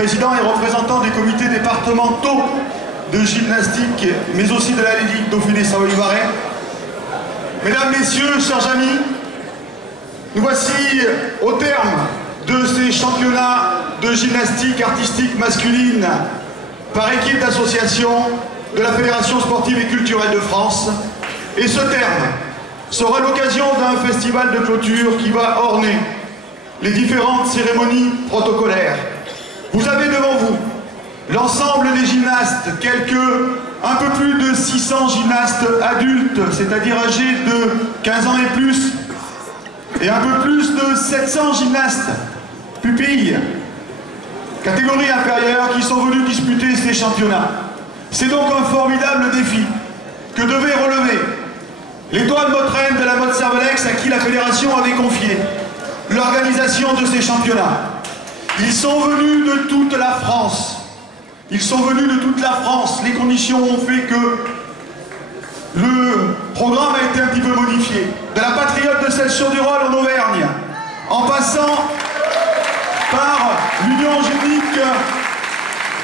présidents et représentants des comités départementaux de gymnastique, mais aussi de la Ligue Dauphiné-Savoie-Loiret. Mesdames, Messieurs, chers amis, nous voici au terme de ces championnats de gymnastique artistique masculine par équipe d'association de la Fédération sportive et culturelle de France. Et ce terme sera l'occasion d'un festival de clôture qui va orner les différentes cérémonies protocolaires. Vous avez devant vous l'ensemble des gymnastes, un peu plus de 600 gymnastes adultes, c'est-à-dire âgés de 15 ans et plus, et un peu plus de 700 gymnastes pupilles, catégorie inférieure, qui sont venus disputer ces championnats. C'est donc un formidable défi que devait relever l'étoile Motren de la mode Cervelex, à qui la fédération avait confié l'organisation de ces championnats. Ils sont venus de toute la France. Ils sont venus de toute la France. Les conditions ont fait que le programme a été un petit peu modifié. De la Patriote de Celles-sur-du-Rhône en Auvergne, en passant par l'Union Angélique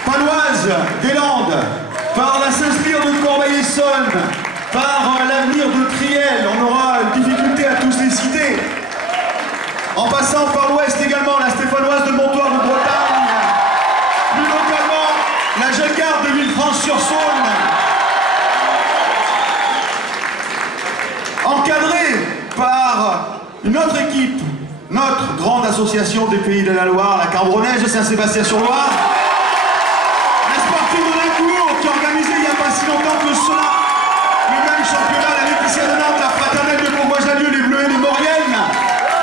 Paloise des Landes, par la Saint-Spire de Corbeil-Essonnes, par l'Avenir de Triel, on aura difficulté à tous les citer, en passant par l'Ouest également, la Stéphanoise de Montoire de Bretagne, plus localement, la Jeune Garde de Villefranche-sur-Saône, encadrée par une autre équipe, notre grande association des Pays de la Loire, la Carbonnaise de Saint-Sébastien-sur-Loire, la Sportive de Lincourt, qui a organisé il n'y a pas si longtemps que cela le même championnat, la Laetitia de Nantes, la Fraternelle de Bourgoin-Jallieu, les Bleuets de Maurienne,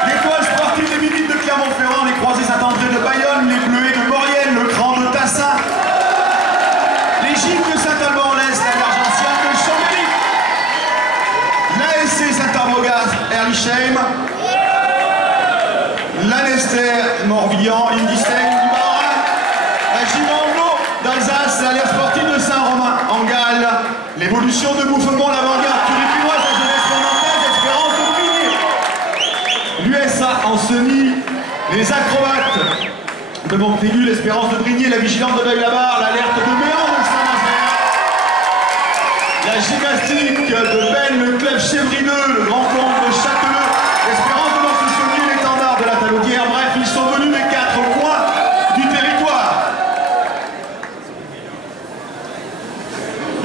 l'étoile sportive des Minimes de Clermont-Ferrand, les Croisés Saint-André de Bayonne, les Bleuets de Maurienne, le Cran de Tassin, les Gilles de Saint-Alban-en-Lez, la Vergenciane de Chambéry, l'ASC Saint-Arbogast, Erlichheim, l'Anester Morbihan, l'Indistem du Bas-Rhin, la Gimando d'Alsace, l'Alliance sportive de Saint-Romain en Galles, l'évolution de Bouffemont, l'Avant-Garde turipinoise, la jeunesse montantaise, Espérance de Brigny, l'USA en Seny, les acrobates de Montaigu, l'Espérance de Brigny, la Vigilante de Deuil-la-Barre, l'Alerte de Méan de Saint-Nazaire, la gymnastique de Benne, le club Chevrineux, le Grand Comte de Châteleux, l'Espérance de Montfaucon, l'étendard de la Talaudière. Bref, ils sont venus des 4 coins du territoire.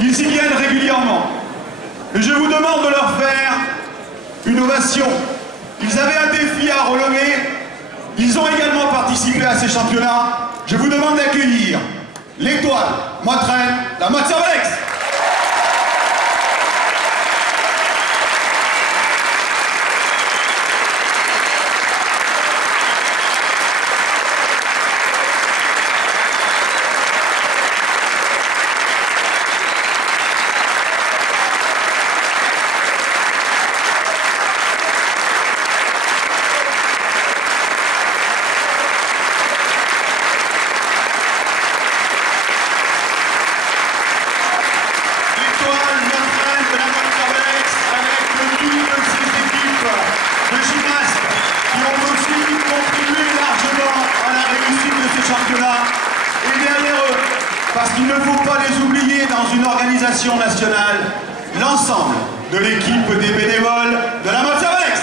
Ils y viennent régulièrement. Et je vous demande de leur faire une ovation. Ils avaient un défi à relever. Ils ont également participé à ces championnats. Je vous demande d'accueillir l'étoile Motren, la mode Cervelex. Et derrière eux, parce qu'il ne faut pas les oublier dans une organisation nationale, l'ensemble de l'équipe des bénévoles de la mode Cervelex.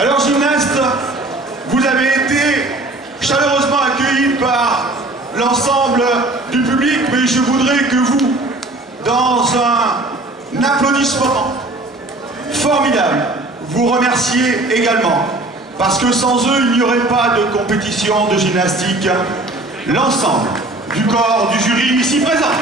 Alors gymnastes, vous avez été chaleureusement accueillis par l'ensemble du public, mais je voudrais que vous, dans un applaudissement formidable, vous remerciez également, parce que sans eux, il n'y aurait pas de compétition de gymnastique, l'ensemble du corps du jury ici présent.